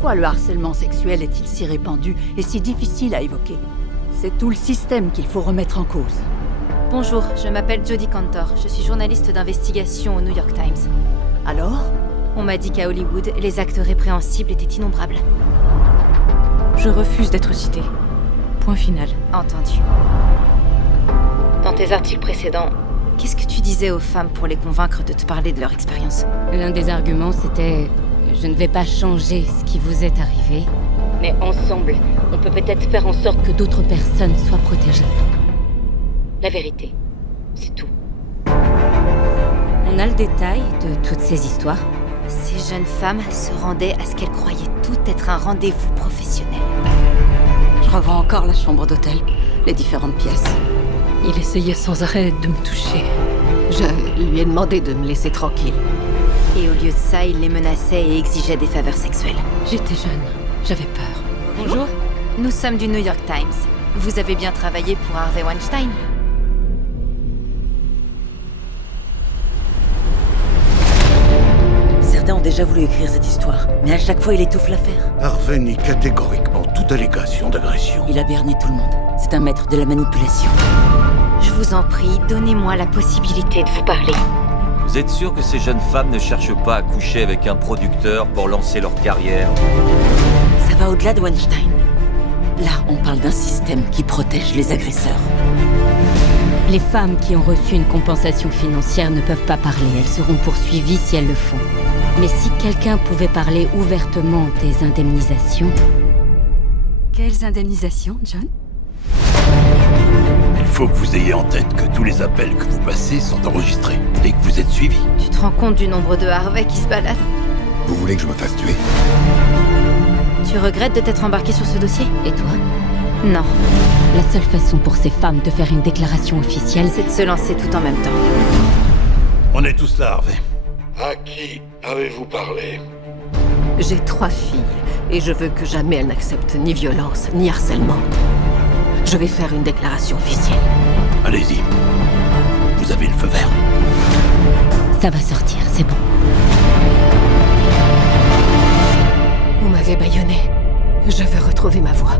Pourquoi le harcèlement sexuel est-il si répandu et si difficile à évoquer? C'est tout le système qu'il faut remettre en cause. Bonjour, je m'appelle Jodie Cantor. Je suis journaliste d'investigation au New York Times. Alors? On m'a dit qu'à Hollywood, les actes répréhensibles étaient innombrables. Je refuse d'être citée. Point final. Entendu. Dans tes articles précédents, qu'est-ce que tu disais aux femmes pour les convaincre de te parler de leur expérience? L'un des arguments, c'était « Je ne vais pas changer ce qui vous est arrivé, mais ensemble, on peut peut-être faire en sorte que d'autres personnes soient protégées. » La vérité, c'est tout. On a le détail de toutes ces histoires. Ces jeunes femmes se rendaient à ce qu'elles croyaient tout être un rendez-vous professionnel. Je revois encore la chambre d'hôtel, les différentes pièces. Il essayait sans arrêt de me toucher. Je lui ai demandé de me laisser tranquille. Et au lieu de ça, il les menaçait et exigeait des faveurs sexuelles. J'étais jeune, j'avais peur. Bonjour. Nous sommes du New York Times. Vous avez bien travaillé pour Harvey Weinstein? Certains ont déjà voulu écrire cette histoire, mais à chaque fois il étouffe l'affaire. Harvey nie catégoriquement toute allégation d'agression. Il a berné tout le monde. C'est un maître de la manipulation. Je vous en prie, donnez-moi la possibilité de vous parler. Vous êtes sûr que ces jeunes femmes ne cherchent pas à coucher avec un producteur pour lancer leur carrière? Ça va au-delà de Weinstein. Là, on parle d'un système qui protège les agresseurs. Les femmes qui ont reçu une compensation financière ne peuvent pas parler. Elles seront poursuivies si elles le font. Mais si quelqu'un pouvait parler ouvertement des indemnisations... Quelles indemnisations, John? Il faut que vous ayez en tête que tous les appels que vous passez sont enregistrés et que vous êtes suivis. Tu te rends compte du nombre de Harvey qui se baladent? Vous voulez que je me fasse tuer? Tu regrettes de t'être embarqué sur ce dossier? Et toi? Non. La seule façon pour ces femmes de faire une déclaration officielle, C'est de se lancer tout en même temps. On est tous là, Harvey. À qui avez-vous parlé? J'ai 3 filles et je veux que jamais elles n'acceptent ni violence, ni harcèlement. Je vais faire une déclaration officielle. Allez-y. Vous avez le feu vert. ça va sortir, c'est bon. Vous m'avez bâillonné. Je veux retrouver ma voix.